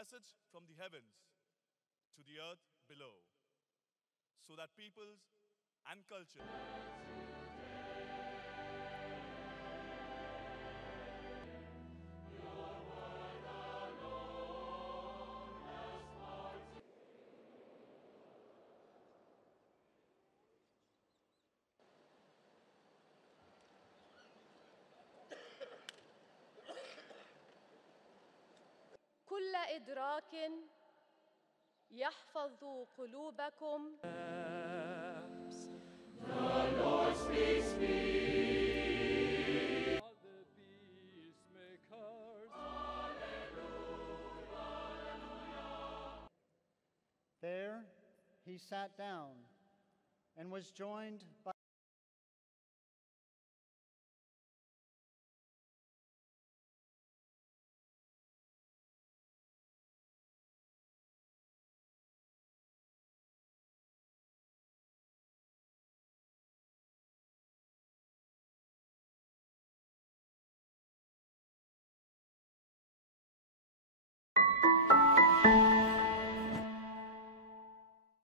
message from the heavens to the earth below, so that peoples and cultures كل إدراك يحفظ قلوبكم. There he sat down and was joined by